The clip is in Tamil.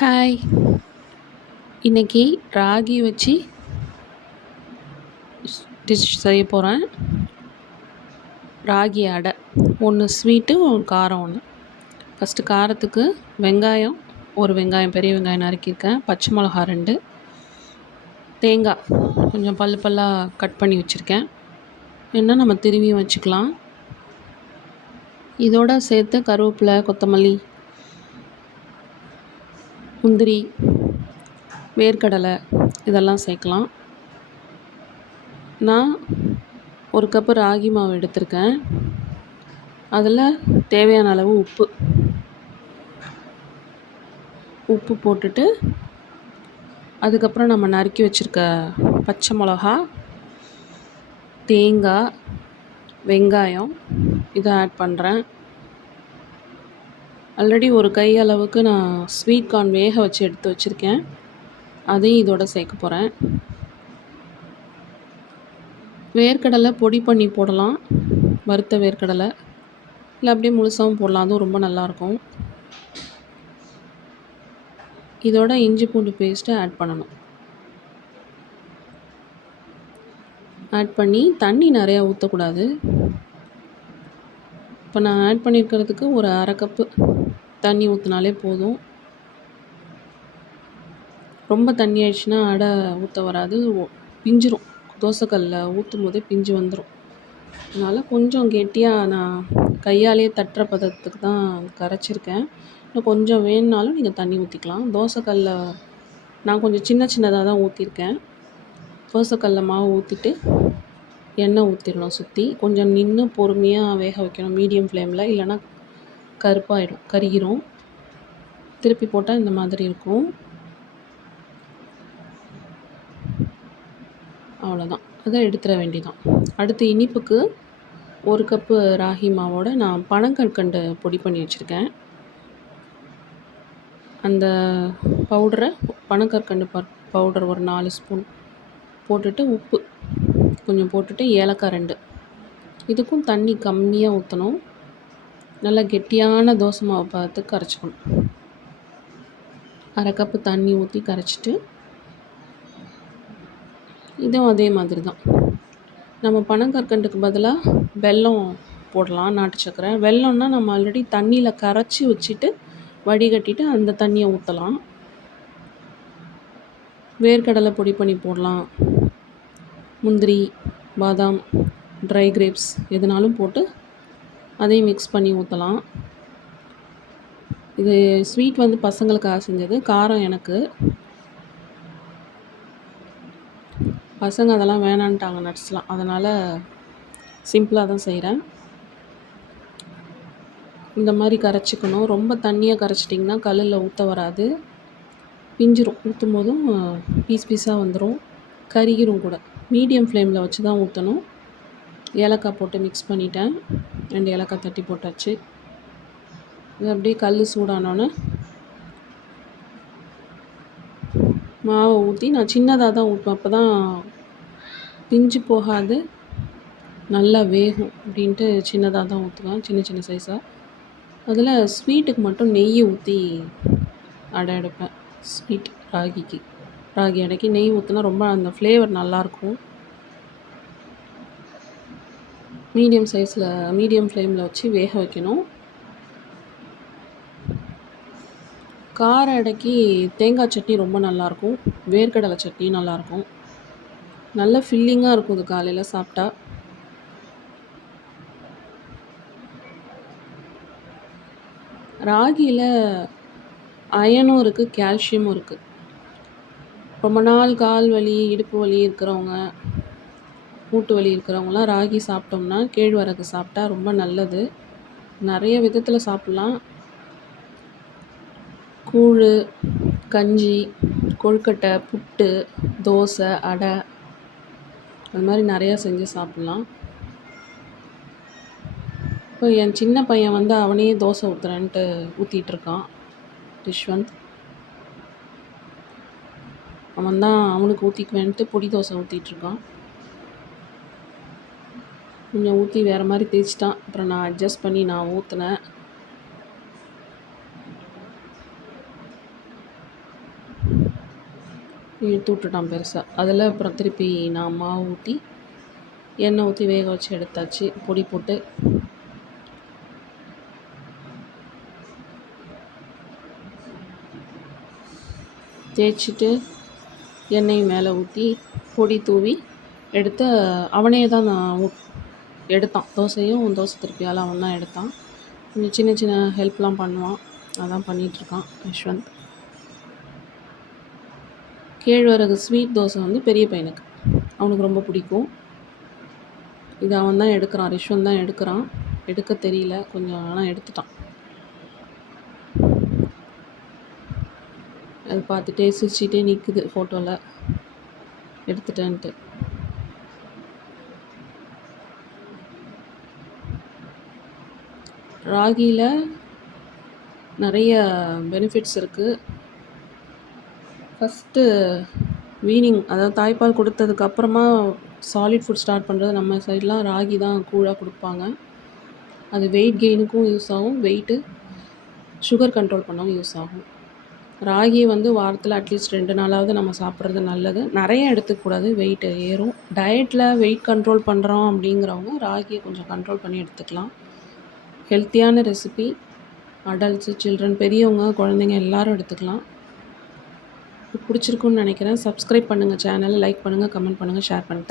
ஹாய்! இன்னைக்கு ராகி வச்சு டிஷ் செய்ய போகிறேன். ராகி அடை. ஒன்று ஸ்வீட்டு, ஒரு காரம் ஒன்று. ஃபஸ்ட்டு காரத்துக்கு வெங்காயம், ஒரு வெங்காயம், பெரிய வெங்காயம் நறுக்கியிருக்கேன். பச்சை மிளகா 2, தேங்காய் கொஞ்சம் பல்லு பல்லாக கட் பண்ணி வச்சுருக்கேன். வேணுன்னா நம்ம திருவியும் வச்சுக்கலாம். இதோட சேர்த்து கருவேப்பிலை, கொத்தமல்லி, முந்திரி, வேர்க்கடலை இதெல்லாம் சேர்க்கலாம். நான் ஒரு கப்பு ராகி மாவு எடுத்திருக்கேன். அதில் தேவையான அளவு உப்பு போட்டுட்டு, அதுக்கப்புறம் நம்ம நறுக்கி வச்சுருக்க பச்சை மிளகா, தேங்காய், வெங்காயம் இதை ஆட் பண்ணுறேன். ஆல்ரெடி ஒரு கை அளவுக்கு நான் ஸ்வீட் கார்ன் வேக வச்சு எடுத்து வச்சுருக்கேன். அதையும் இதோட சேர்க்க போகிறேன். வேர்க்கடலை பொடி பண்ணி போடலாம், வறுத்த வேர்க்கடலை. இல்லை அப்படியே முழுசாகவும் போடலாம், அதுவும் ரொம்ப நல்லாயிருக்கும். இதோட இஞ்சி பூண்டு பேஸ்ட்டை ஆட் பண்ணணும். ஆட் பண்ணி தண்ணி நிறையா ஊற்றக்கூடாது. இப்போ நான் ஆட் பண்ணியிருக்கிறதுக்கு ஒரு அரை கப்பு தண்ணி ஊற்றினாலே போதும். ரொம்ப தண்ணி ஆயிடுச்சுன்னா அடை ஊற்ற வராது, பிஞ்சிரும். தோசைக்கல்லில் ஊற்றும் போதே பிஞ்சு வந்துடும். அதனால் கொஞ்சம் கெட்டியாக நான் கையாலே தட்டுற பதத்துக்கு தான் கரைச்சிருக்கேன். இன்னும் கொஞ்சம் வேணுனாலும் நீங்கள் தண்ணி ஊற்றிக்கலாம். தோசைக்கல்லில் நான் கொஞ்சம் சின்னதாக தான் ஊற்றிருக்கேன். தோசைக்கல்லில் மாவு ஊற்றிட்டு எண்ணெய் ஊற்றிடணும். சுற்றி கொஞ்சம் நின்று பொறுமையாக வேக வைக்கணும், மீடியம் ஃப்ளேமில். இல்லைன்னா கருப்பாயிடும், கருகிரும். திருப்பி போட்டால் இந்த மாதிரி இருக்கும். அவ்வளோதான், அதை எடுத்துட வேண்டியதான். அடுத்து இனிப்புக்கு ஒரு கப்பு ராகி மாவோட நான் பனங்கற்கண்டு பொடி பண்ணி வச்சுருக்கேன். அந்த பவுடரை, பனங்கற்கண்டு பவுடர் ஒரு 4 ஸ்பூன் போட்டுட்டு, உப்பு கொஞ்சம் போட்டுட்டு, ஏலக்காய் 2. இதுக்கும் தண்ணி கம்மியாக ஊற்றணும். நல்லா கெட்டியான தோசை மாவு பார்த்து கரைச்சிக்கணும். அரை கப்பு தண்ணி ஊற்றி கரைச்சிட்டு, இதுவும் அதே மாதிரி தான். நம்ம பனங்கற்கண்டுக்கு பதிலாக வெல்லம் போடலாம், நாட்டு சர்க்கரை. வெல்லம்னா நம்ம ஆல்ரெடி தண்ணியில் கரைச்சி வச்சுட்டு வடிகட்டிட்டு அந்த தண்ணியை ஊற்றலாம். வேர்க்கடலை பொடி பண்ணி போடலாம். முந்திரி, பாதாம், ட்ரை கிரேப்ஸ் எதுனாலும் போட்டு அதையும் மிக்ஸ் பண்ணி ஊற்றலாம். இது ஸ்வீட் வந்து பசங்களுக்காக செஞ்சது, காரம் எனக்கு. பசங்க அதெல்லாம் வேணான்ட்டாங்க, நட்ஸ்லாம். அதனால் சிம்பிளாக தான் செய்கிறேன். இந்த மாதிரி கரைச்சிக்கணும். ரொம்ப தண்ணியாக கரைச்சிட்டிங்கன்னா கல்லில் ஊற்ற வராது, பிஞ்சிரும். ஊற்றும் போதும் பீஸாக வந்துடும், கருகிரும் கூட. மீடியம் ஃப்ளேமில் வச்சு தான் ஊற்றணும். ஏலக்காய் போட்டு மிக்ஸ் பண்ணிட்டேன். 2 ஏலக்காய் தட்டி போட்டாச்சு. இது அப்படியே கல் சூடானோன்னே மாவை ஊற்றி, நான் சின்னதாக தான் ஊற்றுவேன், அப்போ தான் பிஞ்சு போகாது, நல்லா வேகும் அப்படின்ட்டு சின்னதாக தான் ஊற்றுவேன், சின்ன சைஸாக. அதில் ஸ்வீட்டுக்கு மட்டும் நெய் ஊற்றி அடை எடுப்பேன். ஸ்வீட் ராகி அடைக்கு நெய் ஊற்றினா ரொம்ப அந்த ஃப்ளேவர் நல்லாயிருக்கும். மீடியம் ஃப்ளேமில் வச்சு வேக வைக்கணும். கார அடைக்கு தேங்காய் சட்னி ரொம்ப நல்லாயிருக்கும், வேர்க்கடலை சட்னி நல்லாயிருக்கும். நல்ல ஃபில்லிங்காக இருக்கும் இது காலையில் சாப்பிட்டா. ராகியில் அயனும் இருக்குது, கால்சியமும் இருக்குது. ரொம்ப நாள் கால் வலி, இடுப்பு வலி இருக்கிறவங்க, மூட்டு வலி இருக்கிறவங்களாம் ராகி சாப்பிட்டோம்னா, கேழ்வரகு சாப்பிட்டா ரொம்ப நல்லது. நிறைய விதத்தில் சாப்பிட்லாம். கூழ், கஞ்சி, கொழுக்கட்டை, புட்டு, தோசை, அடை, அது மாதிரி நிறையா செஞ்சு சாப்பிட்லாம். இப்போ என் சின்ன பையன் வந்து அவனே தோசை ஊற்றுறேன்ட்டு ஊற்றிட்டுருக்கான், ரிஷ்வந்த். அவன் தான் அவனுக்கு ஊற்றிக்குவேன்ட்டு பொடி தோசை ஊற்றிட்டுருக்கான். கொஞ்சம் ஊற்றி வேறு மாதிரி தேய்ச்சிட்டான். அப்புறம் நான் அட்ஜஸ்ட் பண்ணி நான் ஊற்றினேன். இழுத்து விட்டுட்டான் பெருசாக. அதில் அப்புறம் திருப்பி நான் மாவு ஊற்றி எண்ணெய் ஊற்றி வேக வச்சு எடுத்தாச்சு. பொடி போட்டு தேய்ச்சிட்டு எண்ணெய் மேலே ஊற்றி பொடி தூவி எடுத்து அவனே தான் எடுத்தான். தோசை திருப்பியால் அவன் தான் எடுத்தான். கொஞ்சம் சின்ன சின்ன ஹெல்ப்லாம் பண்ணுவான். அதான் பண்ணிகிட்ருக்கான் யஷ்வந்த். கேழ்வரகு ஸ்வீட் தோசை வந்து பெரிய பையனுக்கு, அவனுக்கு ரொம்ப பிடிக்கும். இது அவன் தான் எடுக்கிறான், ரிஷ்வந்த் தான் எடுக்கிறான். எடுக்க தெரியல கொஞ்சம், ஆனால் எடுத்துட்டான். அது பார்த்துட்டே சிரிச்சிட்டே நிற்குது ஃபோட்டோவில் எடுத்துட்டேன்ட்டு. ராகியில் நிறைய பெனிஃபிட்ஸ் இருக்குது. ஃபஸ்ட்டு வீனிங், அதாவது தாய்ப்பால் கொடுத்ததுக்கப்புறமா சாலிட் ஃபுட் ஸ்டார்ட் பண்ணுறது நம்ம சைட்லாம் ராகி தான் கூழாக கொடுப்பாங்க. அது வெயிட் கெயினுக்கும் யூஸ் ஆகும், சுகர் கண்ட்ரோல் பண்ணவும் யூஸ் ஆகும். ராகி வந்து வாரத்தில் அட்லீஸ்ட் 2 நாளாவது நம்ம சாப்பிட்றது நல்லது. நிறைய எடுத்துக்கக்கூடாது, வெயிட் ஏறும். டயட்டில் வெயிட் கண்ட்ரோல் பண்ணுறோம் அப்படிங்கிறவங்க ராகியை கொஞ்சம் கண்ட்ரோல் பண்ணி எடுத்துக்கலாம். ஹெல்த்தியான ரெசிபி, அடல்ட்ஸு, சில்ட்ரன், பெரியவங்க, குழந்தைங்க எல்லோரும் எடுத்துக்கலாம். பிடிச்சிருக்குன்னு நினைக்கிறேன். சப்ஸ்கிரைப் பண்ணுங்கள் சேனலை, லைக் பண்ணுங்கள், கமெண்ட் பண்ணுங்கள், ஷேர் பண்ணுங்கள்.